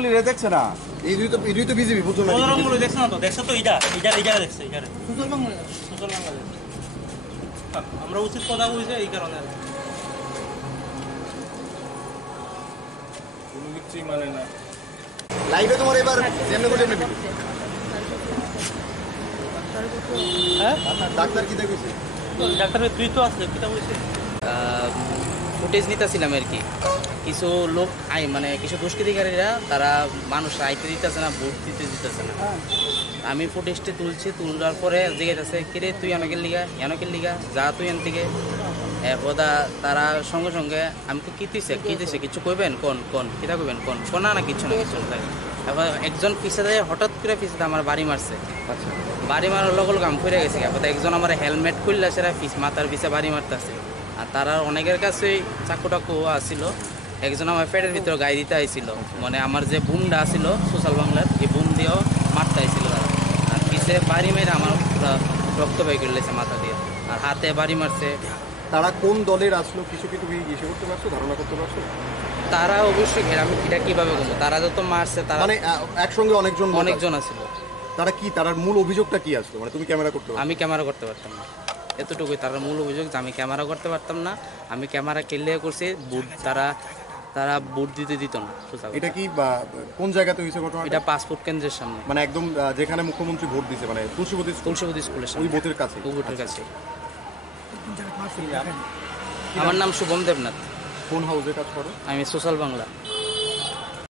বজরঙ্গলি রে দেখছে না, এই তো বিজেপি বুঝছো না? বজরঙ্গলি দেখছ না তো? দেখছো তো? এইটা দেখছে, এইটা সুজল বাংলা, আমরা উচিত কথা বলছি এই কারণে কোনো কিছুই মানে না। লাইভে তোমার এবার যেমন করে এমনি ভিডিও। হ্যাঁ, ডাক্তার কি দেখেছে? ডাক্তার তুই তো আসলে কিটা বলছিস? ফুটেজ নিতেছিলাম আর কি। কিছু লোক মানে কিছু দুষ্কৃতিকারীরা তারা মানুষ আইতে দিতেছে না, ভোট দিতে দিতেছে না। আমি ফুটেজটি তুলছি, তোলার পরে জিজ্ঞাসা কিরে তুই অনেকের লিগা যা তুই এন থেকে এরপদা তারা সঙ্গে সঙ্গে আমি কি দিছে কিছু কইবেন কোন কিতা কইবেন কোন না কিছু না কিছু না। এবার একজন পিছে দেয়, হঠাৎ করে পিছে আমার বাড়ি মারছে। বাড়ি মারার লগে লগে আমি ফিরে গেছি। এবার একজন আমার হেলমেট খুললে সেটা মাথার পিছে বাড়ি মারতেছে। আর তারা অনেকের কাছেই চাকু টাকু আসছিল। একজন আমার পেটের ভিতরে গায়ে দিতে আইছিল, মানে আমার যে বুমটা আসছিল সোশ্যাল বাংলার, এই বুম দিয়েও মারতে আইছিল তারা। আর পিছে বাড়ি মেরে আমার পুরো রক্ত বাই করে লেছে মাথা দিয়ে, আর হাতে বাড়ি মারছে। তারা কোন দলের আসলো কিছু কি তুমি ইসে করতে পারছো, ধারণা করতে পারছো? তারা অবশ্যই আমি এটা কিভাবে বলবো, তারা যত মারছে তারা মানে একসঙ্গে অনেকজন আছিল। তারা কি, তার মূল অভিযোগটা কি আসলো? মানে তুমি ক্যামেরা করতে পারো? আমি ক্যামেরা করতে পারতাম না, এতটুকুই তার মূল অভিযোগ যে আমি ক্যামেরা করতে পারতাম না। আমি ক্যামেরা কেলে করছি, বুট তারা বুট দিতে দিত না। এটা কি কোন জায়গাতে হয়েছে ঘটনা? এটা পাসপোর্ট কেন্দ্রের সামনে, মানে একদম যেখানে মুখ্যমন্ত্রী ভোট দিছে, মানে তুলসীবতী স্কুলের ওই সামনে, ভোটের কাছে। ওই ভোটের কাছে। আমার নাম শুভম দেবনাথ, কোন হাউসে কাজ করো? আমি সোশ্যাল বাংলা।